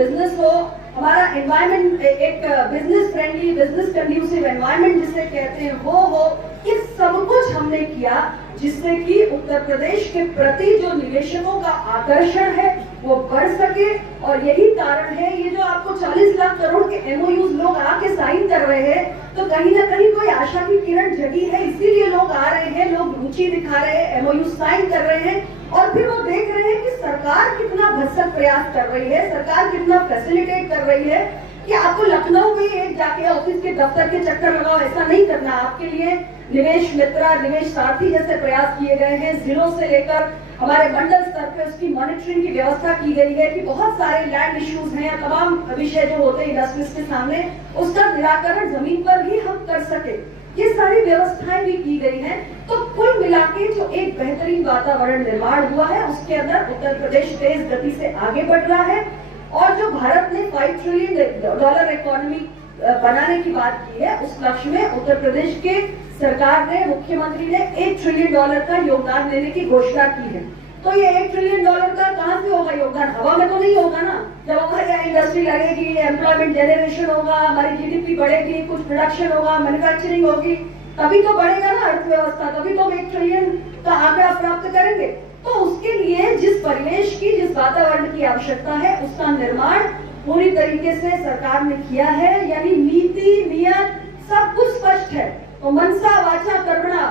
Business हो, हमारा environment एक business friendly, business conducive environment जिसे कहते हैं वो हो, ये सब कुछ हमने किया जिससे कि उत्तर प्रदेश के प्रति जो निवेशकों का आकर्षण है वो बढ़ सके। और यही कारण है ये जो आपको 40 लाख करोड़ के एमओयूज लोग आके साइन कर रहे हैं, तो कहीं ना कहीं कोई आशा की किरण जगी है, इसीलिए लोग आ रहे हैं, लोग रुचि दिखा रहे हैं, एमओयू साइन कर रहे हैं और फिर वो देख रहे हैं कि सरकार कितना भरसक प्रयास कर रही है, सरकार कितना फैसिलिटेट कर रही है कि आपको लखनऊ में एक जाके ऑफिस के दफ्तर के चक्कर लगाओ, ऐसा नहीं करना। आपके लिए निवेश मित्रा, निवेश सारथी जैसे प्रयास किए गए हैं, जिलों से लेकर हमारे मंडल स्तर पे उसकी मॉनिटरिंग की व्यवस्था की गई है कि बहुत सारे लैंड इश्यूज हैं या तमाम विषय जो होते हैं इंडस्ट्रीज के सामने, उसका निराकरण जमीन पर ही हम कर सके, ये सारी व्यवस्थाएं भी की गई हैं। तो कुल मिला के जो एक बेहतरीन वातावरण निर्माण हुआ है उसके अंदर उत्तर प्रदेश तेज गति से आगे बढ़ रहा है। और जो भारत ने $5 ट्रिलियन इकोनॉमी बनाने की बात की है, उस लक्ष्य में उत्तर प्रदेश के सरकार ने, मुख्यमंत्री ने $1 ट्रिलियन का योगदान देने की घोषणा की है। तो ये $1 ट्रिलियन का कहां से होगा योगदान? हवा में तो नहीं होगा ना। जब हमारे इंडस्ट्री लगेगी, एम्प्लॉयमेंट जनरेशन होगा, हमारी जीडीपी बढ़ेगी, कुछ प्रोडक्शन होगा, मैन्युफैक्चरिंग होगी, तभी तो बढ़ेगा ना अर्थव्यवस्था, तभी तो हम $1 ट्रिलियन का आंकड़ा प्राप्त करेंगे। तो उसके लिए जिस परिवेश की, जिस वातावरण की आवश्यकता है, उसका निर्माण पूरी तरीके से सरकार ने किया है, यानी नीति, नियत सब कुछ स्पष्ट है। तो मनसा वाचा कर्मणा,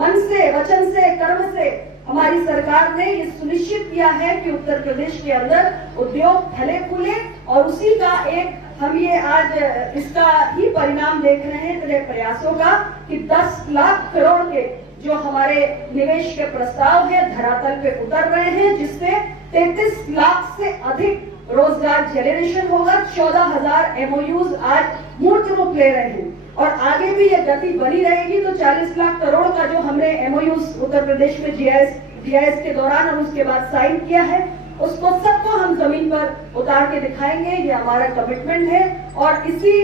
मन से, वचन से, कर्म से हमारी सरकार ने ये सुनिश्चित किया है कि उत्तर प्रदेश के अंदर उद्योग फले फूले, और उसी का एक हम ये आज इसका ही परिणाम देख रहे हैं इतने प्रयासों का कि 10 लाख करोड़ के जो हमारे निवेश के प्रस्ताव है धरातल पे उतर रहे हैं, जिससे 33 लाख से अधिक रोजगार जनरेशन होगा। 14,000 एमओयूज आज मूर्त रूप ले रहे हैं और आगे भी ये गति बनी रहेगी। तो 40 लाख करोड़ का जो हमने एमओयूज उत्तर प्रदेश में जीआईएस के दौरान और उसके बाद साइन किया है, उसको सबको हम जमीन पर उतार के दिखाएंगे, ये हमारा कमिटमेंट है। और इसी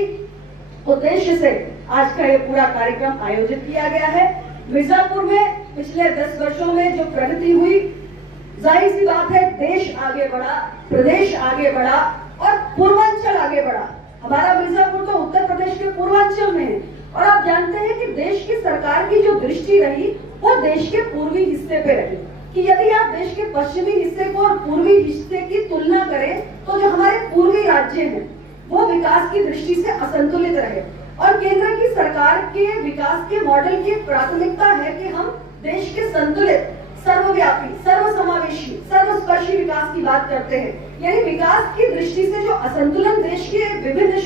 उद्देश्य से आज का ये पूरा कार्यक्रम आयोजित किया गया है। मिर्जापुर में पिछले 10 वर्षों में जो प्रगति हुई, जाहिर सी बात है देश आगे बढ़ा, प्रदेश आगे बढ़ा और पूर्वांचल आगे बढ़ा। हमारा मिर्जापुर तो उत्तर प्रदेश के पूर्वांचल में है और आप जानते हैं कि देश की सरकार की जो दृष्टि रही वो देश के पूर्वी हिस्से पे रही कि यदि आप देश के पश्चिमी हिस्से को और पूर्वी हिस्से की तुलना करें तो जो हमारे पूर्वी राज्य हैं वो विकास की दृष्टि से असंतुलित रहे। और केंद्र की सरकार के विकास के मॉडल की प्राथमिकता है कि हम देश के संतुलित, सर्वव्यापी, सर्वसमावेशी, सर्वस्पर्शी विकास की बात करते हैं। यानी विकास की दृष्टि से जो असंतुलन देश के विभिन्न